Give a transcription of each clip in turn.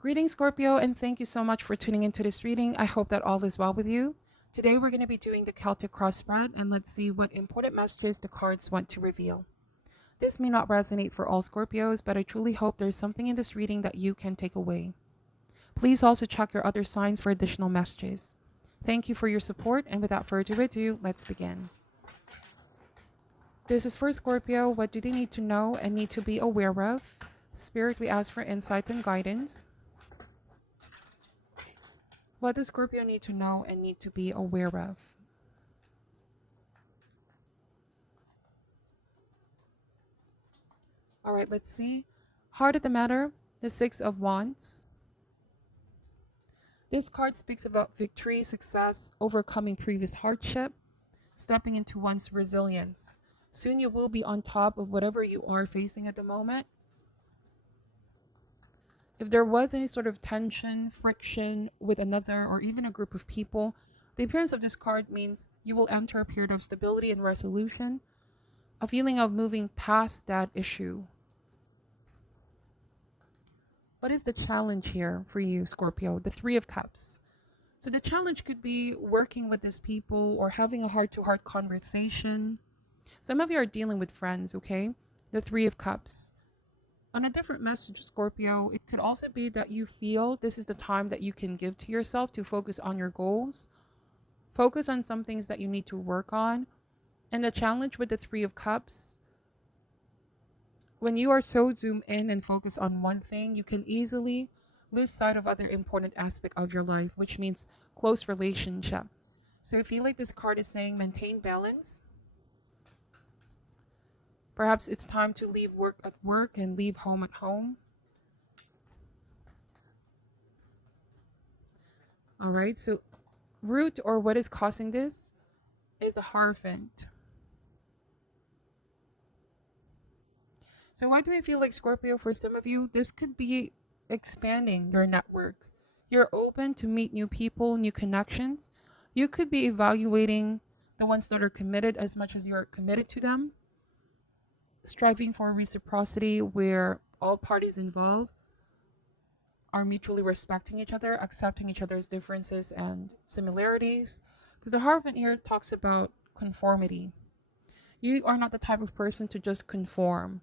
Greetings, Scorpio, and thank you so much for tuning into this reading. I hope that all is well with you. Today, we're going to be doing the Celtic cross spread, and let's see what important messages the cards want to reveal. This may not resonate for all Scorpios, but I truly hope there's something in this reading that you can take away. Please also check your other signs for additional messages. Thank you for your support, and without further ado, let's begin. This is for Scorpio. What do they need to know and need to be aware of? Spirit, we ask for insight and guidance. What does Scorpio need to know and need to be aware of? All right, let's see. Heart of the matter, the Six of Wands. This card speaks about victory, success, overcoming previous hardship, stepping into one's resilience. Soon you will be on top of whatever you are facing at the moment. If there was any sort of tension, friction with another or even a group of people, the appearance of this card means you will enter a period of stability and resolution, a feeling of moving past that issue. What is the challenge here for you, Scorpio? The Three of Cups. So the challenge could be working with these people or having a heart-to-heart conversation. Some of you are dealing with friends, okay? The Three of Cups. On a different message, Scorpio, it could also be that you feel this is the time that you can give to yourself to focus on your goals, focus on some things that you need to work on. And the challenge with the Three of Cups, when you are so zoomed in and focused on one thing, you can easily lose sight of other important aspect of your life, which means close relationship. So I feel like this card is saying maintain balance. Perhaps it's time to leave work at work and leave home at home. All right, so root or what is causing this is the Hierophant. So why do I feel like, Scorpio, for some of you, this could be expanding your network. You're open to meet new people, new connections. You could be evaluating the ones that are committed as much as you're committed to them, striving for reciprocity where all parties involved are mutually respecting each other, accepting each other's differences and similarities. Because the Hierophant here talks about conformity. You are not the type of person to just conform.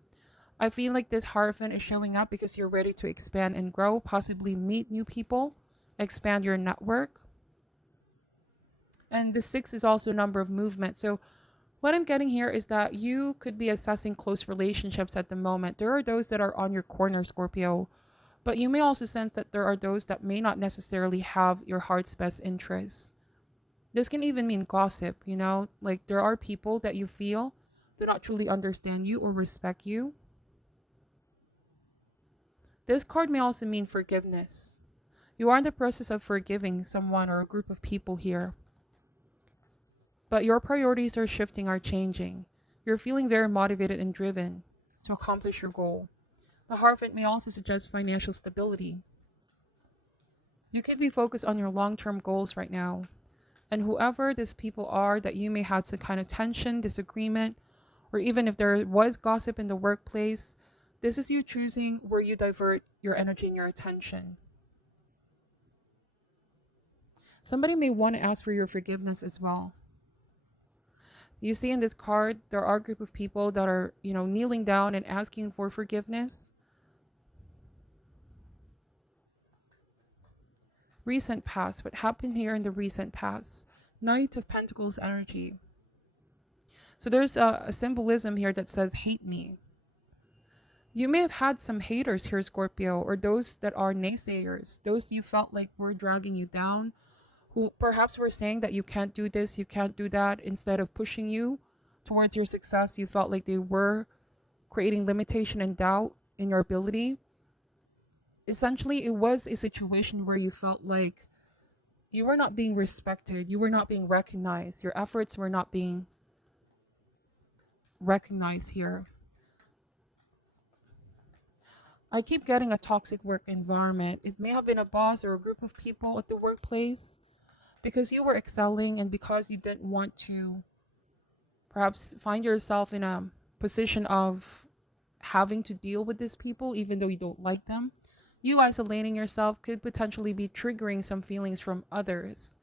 I feel like this Hierophant is showing up because you're ready to expand and grow, possibly meet new people, expand your network. And the 6 is also a number of movement. So what I'm getting here is that you could be assessing close relationships at the moment. There are those that are on your corner, Scorpio, but you may also sense that there are those that may not necessarily have your heart's best interests. This can even mean gossip, like there are people that you feel do not truly understand you or respect you. This card may also mean forgiveness. You are in the process of forgiving someone or a group of people here. But your priorities are shifting, are changing. You're feeling very motivated and driven to accomplish your goal. The Hierophant may also suggest financial stability. You could be focused on your long-term goals right now. And whoever these people are that you may have some kind of tension, disagreement, or even if there was gossip in the workplace, this is you choosing where you divert your energy and your attention. Somebody may want to ask for your forgiveness as well. You see in this card, there are a group of people that are, kneeling down and asking for forgiveness. Recent past, what happened here in the recent past? Knight of Pentacles energy. So there's a symbolism here that says, hate me. You may have had some haters here, Scorpio, or those that are naysayers, those you felt like were dragging you down, who perhaps were saying that you can't do this, you can't do that. Instead of pushing you towards your success, you felt like they were creating limitation and doubt in your ability. Essentially, it was a situation where you felt like you were not being respected, you were not being recognized, your efforts were not being recognized here. I keep getting a toxic work environment. It may have been a boss or a group of people at the workplace because you were excelling and because you didn't want to perhaps find yourself in a position of having to deal with these people even though you don't like them. You isolating yourself could potentially be triggering some feelings from others.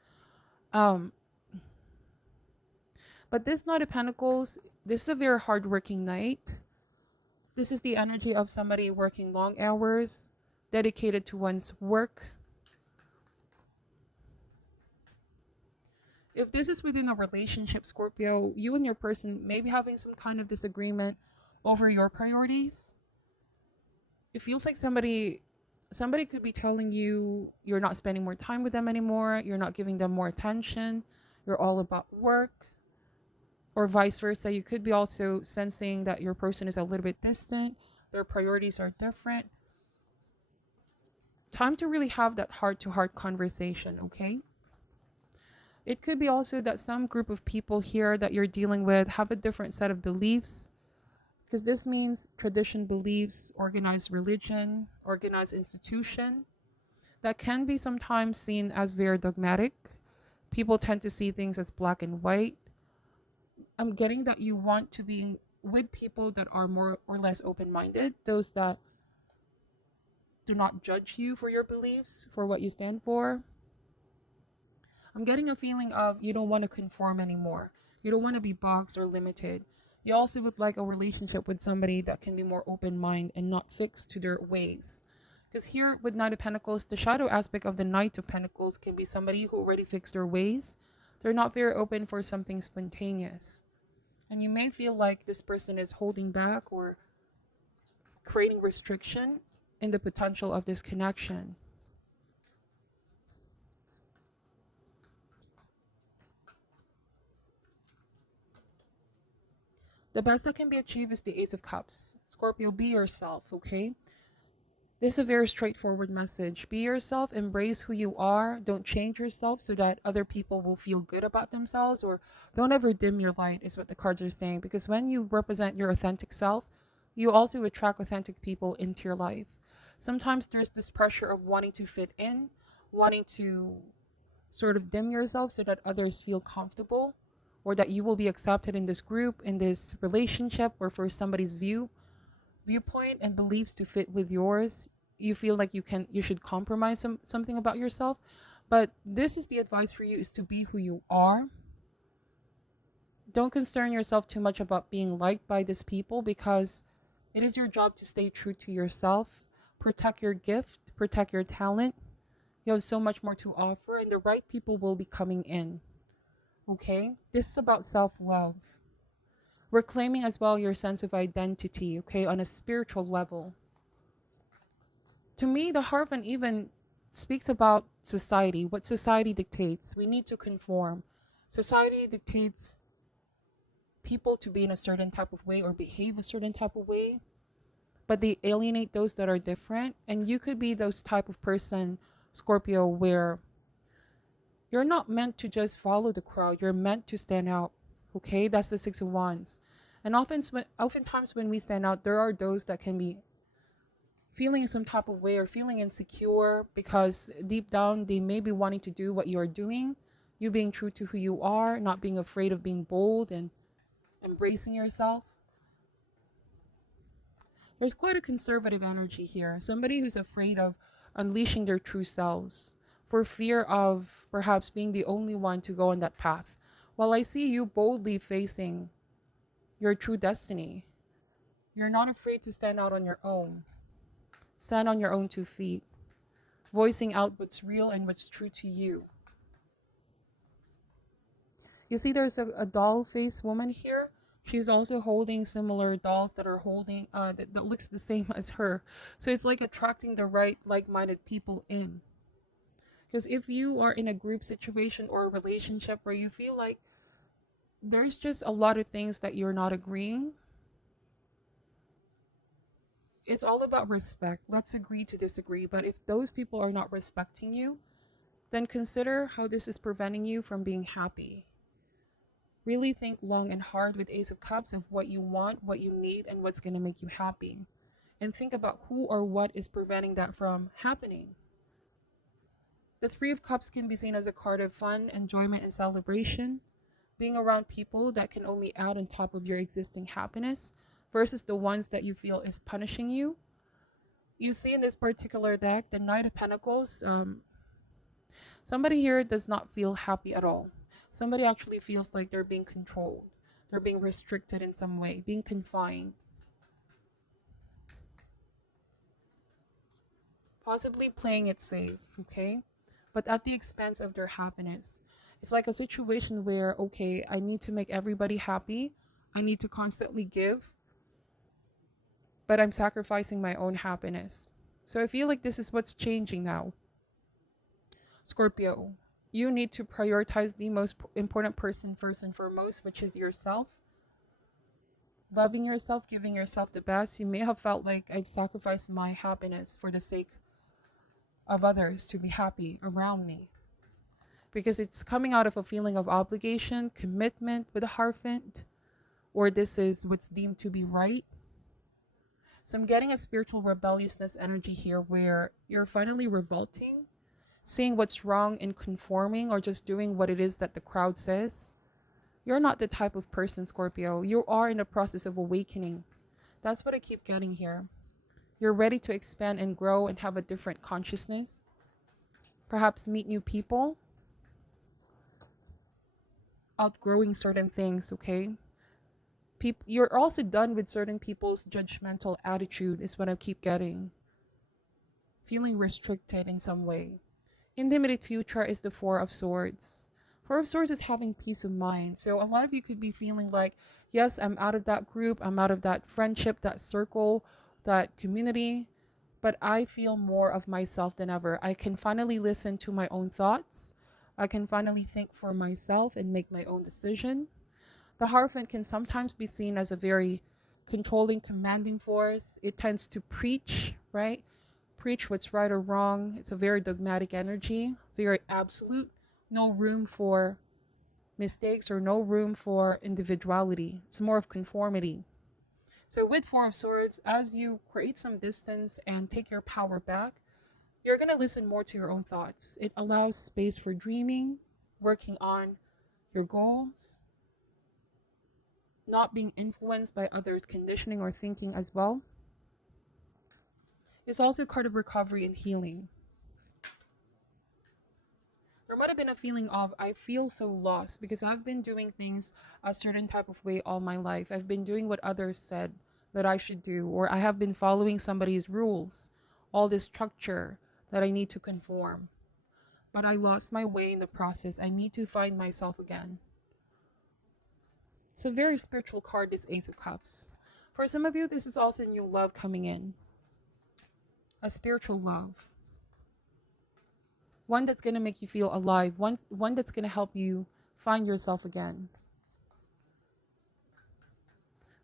Um, but this Knight of Pentacles, this is a very hardworking knight. This is the energy of somebody working long hours, dedicated to one's work. If this is within a relationship, Scorpio, you and your person may be having some kind of disagreement over your priorities. It feels like somebody could be telling you you're not spending more time with them anymore, you're not giving them more attention, you're all about work, or vice versa. You could be also sensing that your person is a little bit distant, their priorities are different. Time to really have that heart-to-heart conversation, okay? It could be also that some group of people here that you're dealing with have a different set of beliefs, because this means tradition beliefs, organized religion, organized institution, that can be sometimes seen as very dogmatic. People tend to see things as black and white. I'm getting that you want to be with people that are more or less open-minded, those that do not judge you for your beliefs, for what you stand for. I'm getting a feeling of you don't want to conform anymore. You don't want to be boxed or limited. You also would like a relationship with somebody that can be more open-minded and not fixed to their ways. Because here with Knight of Pentacles, the shadow aspect of the Knight of Pentacles can be somebody who already fixed their ways. They're not very open for something spontaneous. And you may feel like this person is holding back or creating restriction in the potential of this connection. The best that can be achieved is the Ace of Cups. Scorpio, be yourself, okay? This is a very straightforward message. Be yourself, embrace who you are, don't change yourself so that other people will feel good about themselves, or don't ever dim your light is what the cards are saying, because when you represent your authentic self, you also attract authentic people into your life. Sometimes there's this pressure of wanting to fit in, wanting to sort of dim yourself so that others feel comfortable, or that you will be accepted in this group, in this relationship, or for somebody's viewpoint and beliefs to fit with yours. You feel like you should compromise something about yourself. But this is the advice for you, is to be who you are. Don't concern yourself too much about being liked by these people, because it is your job to stay true to yourself. Protect your gift, protect your talent. You have so much more to offer, and the right people will be coming in. Okay? This is about self-love. Reclaiming as well your sense of identity, okay, on a spiritual level. To me, the Hierophant even speaks about society, what society dictates. We need to conform. Society dictates people to be in a certain type of way or behave a certain type of way, but they alienate those that are different. And you could be those type of person, Scorpio, where you're not meant to just follow the crowd. You're meant to stand out. Okay, that's the Six of Wands. And oftentimes when we stand out, there are those that can be feeling some type of way or feeling insecure, because deep down they may be wanting to do what you are doing. You being true to who you are, not being afraid of being bold and embracing yourself. There's quite a conservative energy here. Somebody who's afraid of unleashing their true selves for fear of perhaps being the only one to go on that path. While I see you boldly facing your true destiny, you're not afraid to stand out on your own. Stand on your own 2 feet, voicing out what's real and what's true to you. You see there's a doll-faced woman here. She's also holding similar dolls that are holding, that looks the same as her. So it's like attracting the right like-minded people in. Because if you are in a group situation or a relationship where you feel like there's just a lot of things that you're not agreeing, it's all about respect. Let's agree to disagree. But if those people are not respecting you, then consider how this is preventing you from being happy. Really think long and hard with Ace of Cups of what you want, what you need, and what's going to make you happy. And think about who or what is preventing that from happening. The Three of Cups can be seen as a card of fun, enjoyment, and celebration. Being around people that can only add on top of your existing happiness versus the ones that you feel is punishing you. You see in this particular deck, the Knight of Pentacles, somebody here does not feel happy at all. Somebody actually feels like they're being controlled. They're being restricted in some way, being confined. Possibly playing it safe, okay? But at the expense of their happiness. It's like a situation where, okay, I need to make everybody happy. I need to constantly give, but I'm sacrificing my own happiness. So I feel like this is what's changing now. Scorpio, you need to prioritize the most important person first and foremost, which is yourself. Loving yourself, giving yourself the best. You may have felt like I've sacrificed my happiness for the sake of others to be happy around me. Because it's coming out of a feeling of obligation, commitment with a Hierophant, or this is what's deemed to be right. So I'm getting a spiritual rebelliousness energy here where you're finally revolting, seeing what's wrong in conforming or just doing what it is that the crowd says. You're not the type of person, Scorpio. You are in the process of awakening. That's what I keep getting here. You're ready to expand and grow and have a different consciousness. Perhaps meet new people. Outgrowing certain things, okay? You're also done with certain people's judgmental attitude is what I keep getting. Feeling restricted in some way. In the immediate future is the Four of Swords. Four of Swords is having peace of mind. So a lot of you could be feeling like, yes, I'm out of that group, I'm out of that friendship, that circle, that community, but I feel more of myself than ever. I can finally listen to my own thoughts. I can finally think for myself and make my own decision. The Hierophant can sometimes be seen as a very controlling, commanding force. It tends to preach, right? Preach what's right or wrong. It's a very dogmatic energy, very absolute. No room for mistakes or no room for individuality. It's more of conformity. So with Four of Swords, as you create some distance and take your power back, you're going to listen more to your own thoughts. It allows space for dreaming, working on your goals, not being influenced by others' conditioning or thinking as well. It's also a card of recovery and healing. There might have been a feeling of, I feel so lost because I've been doing things a certain type of way all my life. I've been doing what others said that I should do, or I have been following somebody's rules, all this structure that I need to conform. But I lost my way in the process. I need to find myself again. It's a very spiritual card, this Ace of Cups. For some of you, this is also new love coming in. A spiritual love. One that's going to make you feel alive. One that's going to help you find yourself again.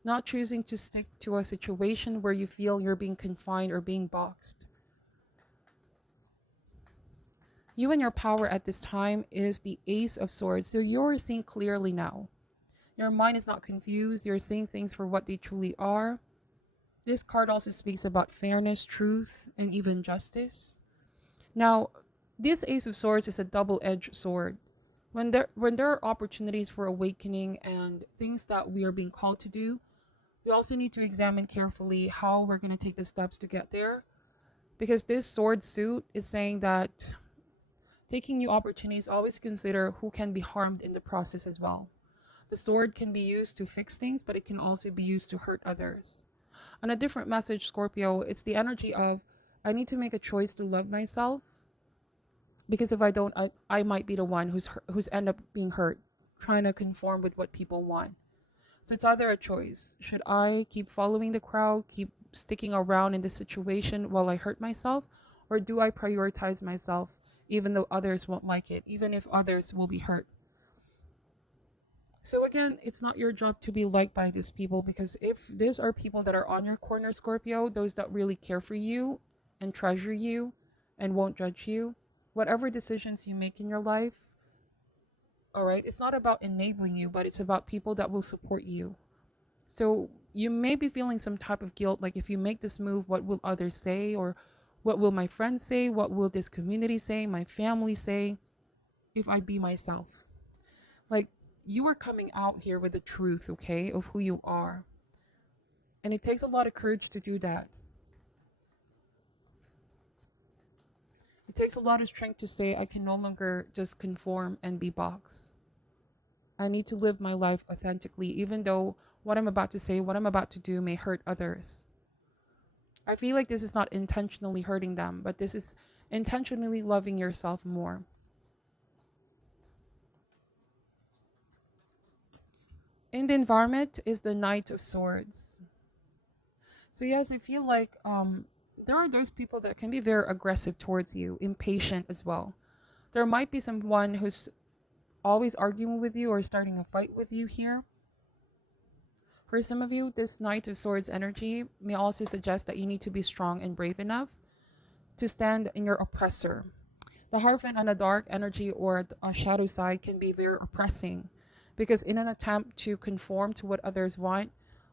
Not choosing to stick to a situation where you feel you're being confined or being boxed. You and your power at this time is the Ace of Swords. So you're seeing clearly now. Your mind is not confused. You're seeing things for what they truly are. This card also speaks about fairness, truth, and even justice. Now, this Ace of Swords is a double-edged sword. When there are opportunities for awakening and things that we are being called to do, we also need to examine carefully how we're going to take the steps to get there. Because this sword suit is saying that taking new opportunities, always consider who can be harmed in the process as well. The sword can be used to fix things, but it can also be used to hurt others. On a different message, Scorpio, it's the energy of, I need to make a choice to love myself. Because if I don't, I might be the one who's end up being hurt, trying to conform with what people want. So it's either a choice. Should I keep following the crowd, keep sticking around in the situation while I hurt myself? Or do I prioritize myself even though others won't like it, even if others will be hurt? So again, it's not your job to be liked by these people, because if these are people that are on your corner, Scorpio, those that really care for you and treasure you and won't judge you, whatever decisions you make in your life, all right, it's not about enabling you, but it's about people that will support you. So you may be feeling some type of guilt, like if you make this move, what will others say? Or what will my friends say? What will this community say? My family say? If I be myself. Like, you are coming out here with the truth, okay, of who you are. And it takes a lot of courage to do that. It takes a lot of strength to say, I can no longer just conform and be boxed. I need to live my life authentically, even though what I'm about to say, what I'm about to do may hurt others. I feel like this is not intentionally hurting them, but this is intentionally loving yourself more. In the environment is the Knight of Swords. So yes, I feel like there are those people that can be very aggressive towards you, impatient as well. There might be someone who's always arguing with you or starting a fight with you here. For some of you, this Knight of Swords energy may also suggest that you need to be strong and brave enough to stand in your oppressor. The Hierophant on a dark energy or a shadow side can be very oppressing because in an attempt to conform to what others want,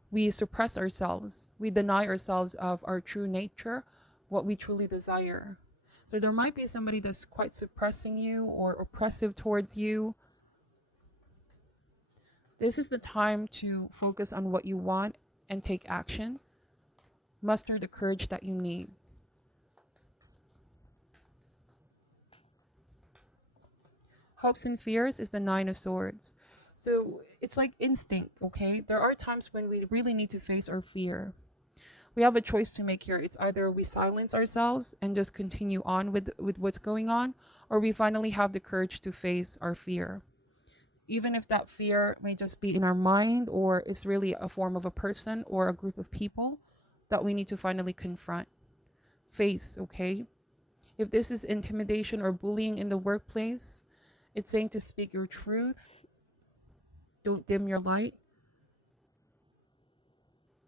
we suppress ourselves. We deny ourselves of our true nature, what we truly desire. So there might be somebody that's quite suppressing you or oppressive towards you. This is the time to focus on what you want and take action. Muster the courage that you need. Hopes and fears is the Nine of Swords. So it's like instinct, okay? There are times when we really need to face our fear. We have a choice to make here. It's either we silence ourselves and just continue on with what's going on, or we finally have the courage to face our fear. Even if that fear may just be in our mind or is really a form of a person or a group of people that we need to finally confront, face, okay? If this is intimidation or bullying in the workplace, it's saying to speak your truth, don't dim your light.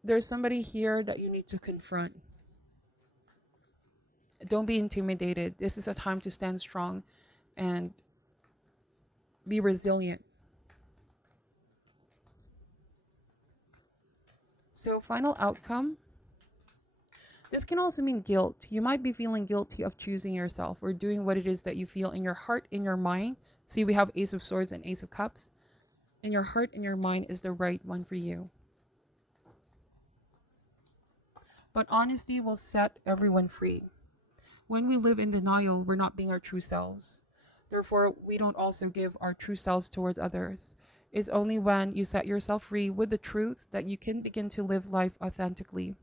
There's somebody here that you need to confront. Don't be intimidated. This is a time to stand strong and be resilient. So final outcome. This can also mean guilt. You might be feeling guilty of choosing yourself or doing what it is that you feel in your heart, in your mind. See, we have Ace of Swords and Ace of Cups. In your heart and your mind is the right one for you. But honesty will set everyone free. When we live in denial, we're not being our true selves. Therefore, we don't also give our true selves towards others. It's only when you set yourself free with the truth that you can begin to live life authentically.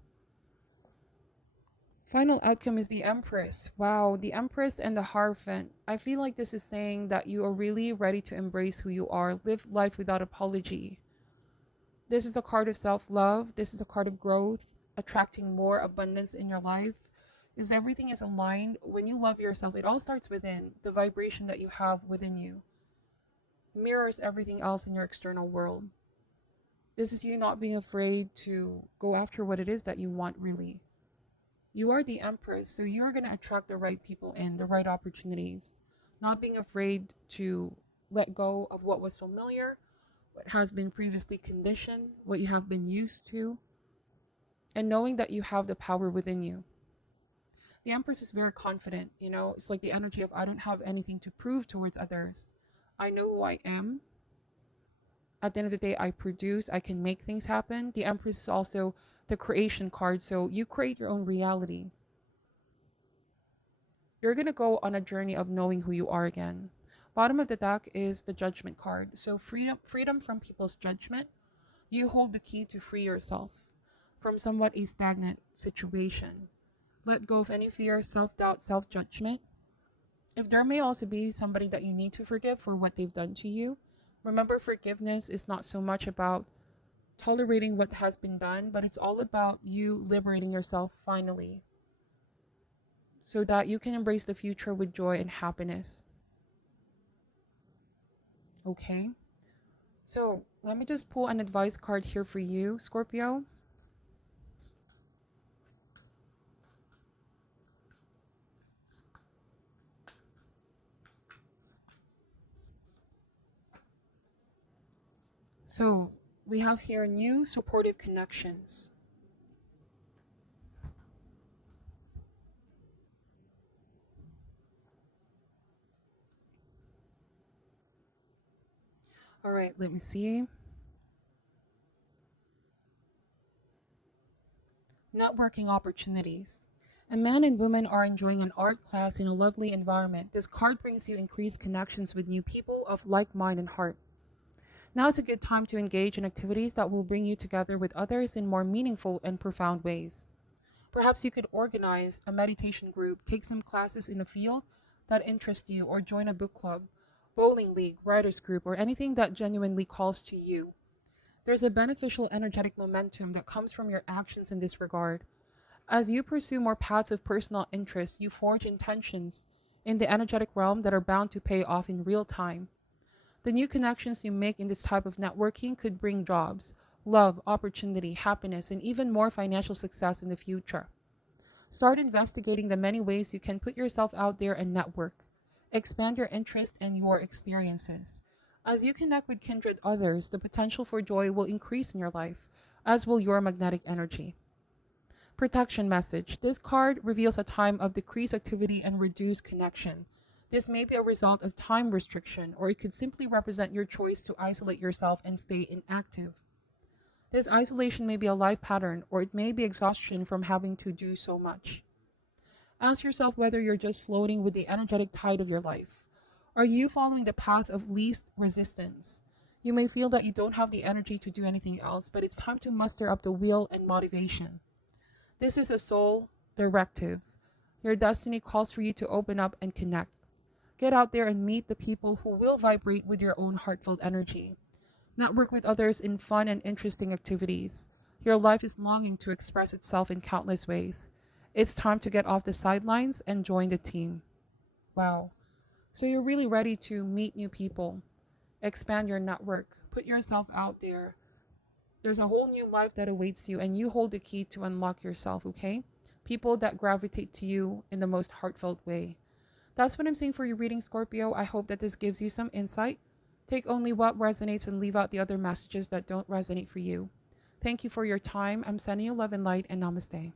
Final outcome is the Empress. Wow, the Empress and the Hierophant. I feel like this is saying that you are really ready to embrace who you are, live life without apology. This is a card of self-love. This is a card of growth, attracting more abundance in your life. Is everything is aligned. When you love yourself, it all starts within. The vibration that you have within you mirrors everything else in your external world. This is you not being afraid to go after what it is that you want really. You are the Empress, so you are going to attract the right people in, the right opportunities. Not being afraid to let go of what was familiar, what has been previously conditioned, what you have been used to, and knowing that you have the power within you. The Empress is very confident, you know, it's like the energy of I don't have anything to prove towards others. I know who I am. At the end of the day, I produce, I can make things happen. The Empress is also the creation card, so you create your own reality. You're going to go on a journey of knowing who you are again. Bottom of the deck is the Judgment card. So freedom from people's judgment. You hold the key to free yourself from somewhat a stagnant situation. Let go of any fear, self-doubt, self-judgment. If there may also be somebody that you need to forgive for what they've done to you, remember forgiveness is not so much about tolerating what has been done, but it's all about you liberating yourself finally so that you can embrace the future with joy and happiness. Okay? So let me just pull an advice card here for you, Scorpio. So we have here new supportive connections. All right, let me see. Networking opportunities. A man and woman are enjoying an art class in a lovely environment. This card brings you increased connections with new people of like mind and heart. Now is a good time to engage in activities that will bring you together with others in more meaningful and profound ways. Perhaps you could organize a meditation group, take some classes in a field that interests you, or join a book club, bowling league, writers group, or anything that genuinely calls to you. There's a beneficial energetic momentum that comes from your actions in this regard. As you pursue more paths of personal interest, you forge intentions in the energetic realm that are bound to pay off in real time. The new connections you make in this type of networking could bring jobs, love, opportunity, happiness, and even more financial success in the future. Start investigating the many ways you can put yourself out there and network. Expand your interest and your experiences. As you connect with kindred others, the potential for joy will increase in your life, as will your magnetic energy. Protection message. This card reveals a time of decreased activity and reduced connection. This may be a result of time restriction, or it could simply represent your choice to isolate yourself and stay inactive. This isolation may be a life pattern, or it may be exhaustion from having to do so much. Ask yourself whether you're just floating with the energetic tide of your life. Are you following the path of least resistance? You may feel that you don't have the energy to do anything else, but it's time to muster up the will and motivation. This is a soul directive. Your destiny calls for you to open up and connect. Get out there and meet the people who will vibrate with your own heartfelt energy. Network with others in fun and interesting activities. Your life is longing to express itself in countless ways. It's time to get off the sidelines and join the team. Wow. So you're really ready to meet new people, expand your network, put yourself out there. There's a whole new life that awaits you, and you hold the key to unlock yourself, okay? People that gravitate to you in the most heartfelt way. That's what I'm saying for your reading, Scorpio. I hope that this gives you some insight. Take only what resonates and leave out the other messages that don't resonate for you. Thank you for your time. I'm sending you love and light, and namaste.